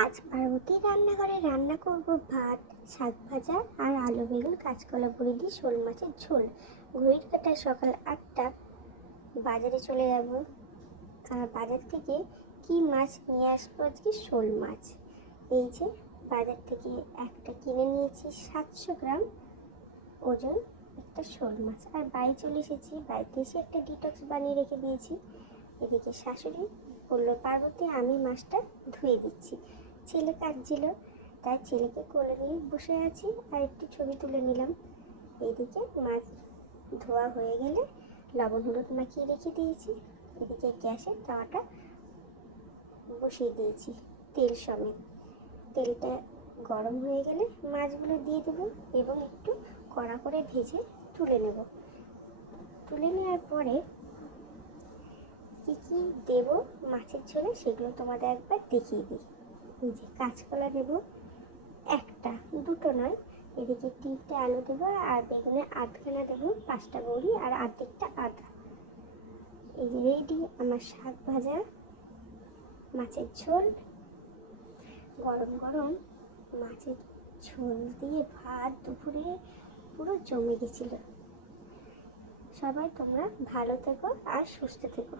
আজ পার্বতী রান্নাঘরে রান্না করব ভাত, শাক ভাজা আর আলু বেগুন কাঁচকলা বড়ি দিয়ে শোল মাছের ঝোল। ঘড়ির কাঁটায় সকাল 8টা। বাজারে চলে যাব। আর বাজার থেকে কি মাছ নিয়ে আসবো? আজকে শোল মাছ। এই যে বাজার থেকে একটা কিনে নিয়েছি 700 গ্রাম ওজন একটা শোল মাছ। আর বাড়ি চলে এসেছি, বাড়িতে এসে একটা ডিটক্স বানিয়ে রেখে দিয়েছি। এদিকে শাশুড়ি বললো, পার্বতী আমি মাছটা ধুয়ে দিচ্ছি। ছেলে কাটছিল, তাই ছেলেকে কোলে নিয়ে বসে আছি আর একটু ছবি তুলে নিলাম। এইদিকে মাছ ধোয়া হয়ে গেলে লবণ হলুদ মাখিয়ে রেখে দিয়েছি। এদিকে গ্যাসের তাওয়াটা বসিয়ে দিয়েছি তেল সমেত। তেলটা গরম হয়ে গেলে মাছগুলো দিয়ে দেবো এবং একটু কড়া করে ভেজে তুলে নেব। তুলে নেওয়ার পরে কী কী দেবো মাছের ঝোলে সেগুলো তোমাদের একবার দেখিয়ে দিই। এই যে কাঁচকলা দেবো একটা, দুটো নয়। এদিকে 3টে আলু দেবো আর বেগুনের আধখানা দেবো, 5টা বড়ি আর আর্ধেকটা আদা। এই যে রেডি আমার শাক ভাজা, মাছের ঝোল। গরম গরম মাছের ঝোল দিয়ে ভাত দুপুরে পুরো জমে গেছিলো। সবাই তোমরা ভালো থেকো আর সুস্থ থেকো।